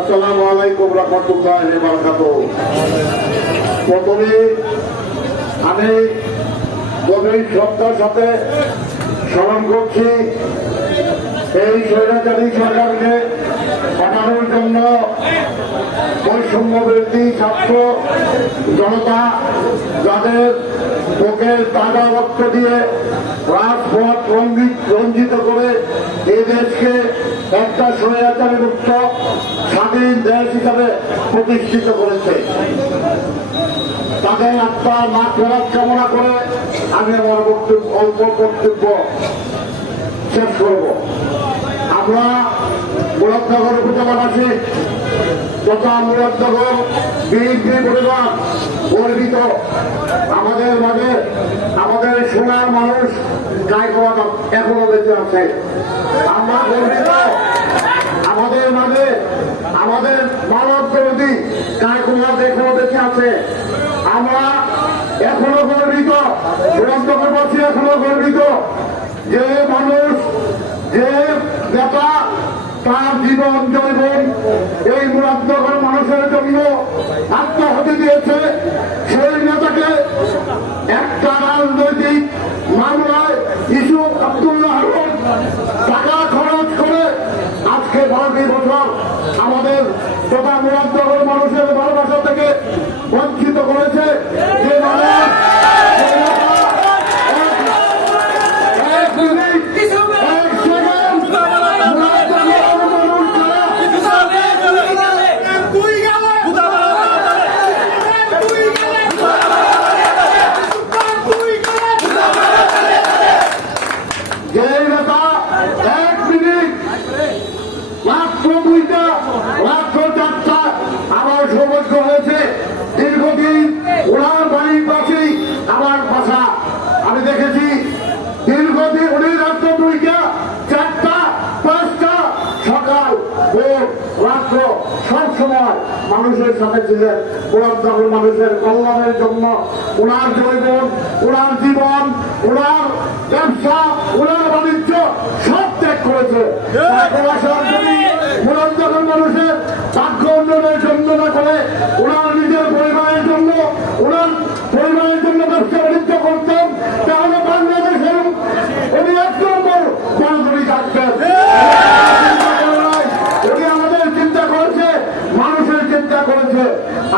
আসসালামু আলাইকুম রাহমাতুল্লাহি ওয়া বারাকাতুহু। প্রথমে আমি গভীর শ্রদ্ধার সাথে স্মরণ করছি এই স্বৈরাচারী সরকারকে হটানোর জন্য বৈষম্য বিরোধী ছাত্র জনতা যাদের বুকের তাজা রক্ত দিয়ে রাজপথ রঞ্জিত করে এই দেশকে একটা স্বৈরাচারী মুক্ত স্বাধীন দেশ হিসাবে প্রতিষ্ঠিত করেছে, তাদের আত্মার মাগফিরাত কামনা করে আমি আমার বক্তব্য শেষ করব। আমরা মুরাদনগর উপজেলাবাসী তথা মুরাদনগর বিএনপি পরিবার গর্বিত। আমাদের মাঝে আমাদের সোনার মানুষ গায়কওয়াদ এখনো বেঁচে আছে। আমরা গর্বিত আমাদের মাঝে আমাদের মানব বিরোধী গায়কওয়াদ এখনো বেঁচে আছে। আমরা এখনো গর্বিত, মুরাদনগরবাসী এখনো গর্বিত যে মানুষ, যে নেতা তার জীবন জৈবন এই মুরাদনগর মানুষের জন্য আত্মাহুতি দিয়েছে, সেই নেতাকে একটা রাজনৈতিক মামলায় ইসুফ আব্দুল্লাহ টাকা খরচ করে আজকে 12 বছর আমাদের তথা মুরাদনগর মানুষের ভালোবাসা থেকে বঞ্চিত করেছে। যে মানুষ সবসময় মানুষের সাথে ছিলেন। মুরাদনগর মানুষের কল্যাণের জন্য ওনার জৈবন, ওনার জীবন, ওনার ব্যবসা, ওনার বাণিজ্য সব ত্যাগ করেছে। মুরাদনগর মানুষের ভাগ্য উন্নয়নের জন্য না করে ওনার নিজের পরিবারের জন্য, ওনার পরিবারের জন্য ব্যবসা বাণিজ্য করতেন, তাহলে বাংলাদেশের উনি 1 নম্বর বড় থাকতেন।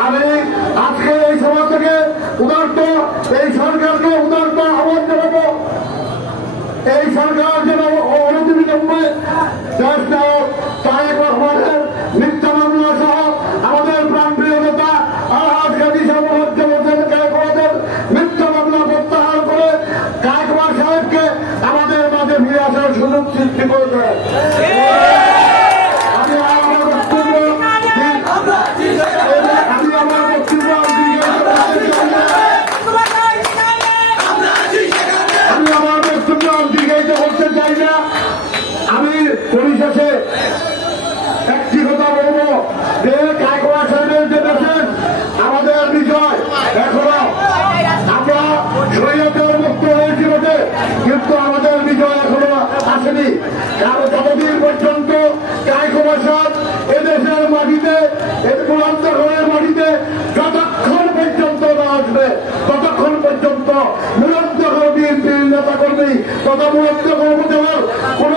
আমি আজকে এই সভা থেকে এই সরকারকে উদারত আহ্বান জানাবো, এই সরকার যেন অনতিবিলম্বে দেশ নায়ক তারেক রহমানের মিথ্যা মামলা সহ আমাদের প্রাণপ্রিয় নেতা আলহাজ গাজী গায়কওয়াদের মিথ্যা মামলা প্রত্যাহার করে গায়কওয়াদ সাহেবকে আমাদের মাঝে ফিরে আসার সুযোগ সৃষ্টি করেছে। আমি পরিশেষে একটি কথা বলবো যে গায়কওয়াদ সাহেবের যে দেশের আমাদের বিজয় এখনো আমরা শরীয়তের মুক্ত হয়েছি বটে, কিন্তু আমাদের বিজয় এখনো আসেনি। কারণ যতদিন পর্যন্ত গায়কওয়াদ সাহেব এদেশের মাটিতে, মুরাদনগরের মাটিতে যতক্ষণ পর্যন্ত না আসবে ততক্ষণ পর্যন্ত মুরাদনগর বিএনপির নেতা কর্মী তথা মুরাদনগর উপজেলার কোন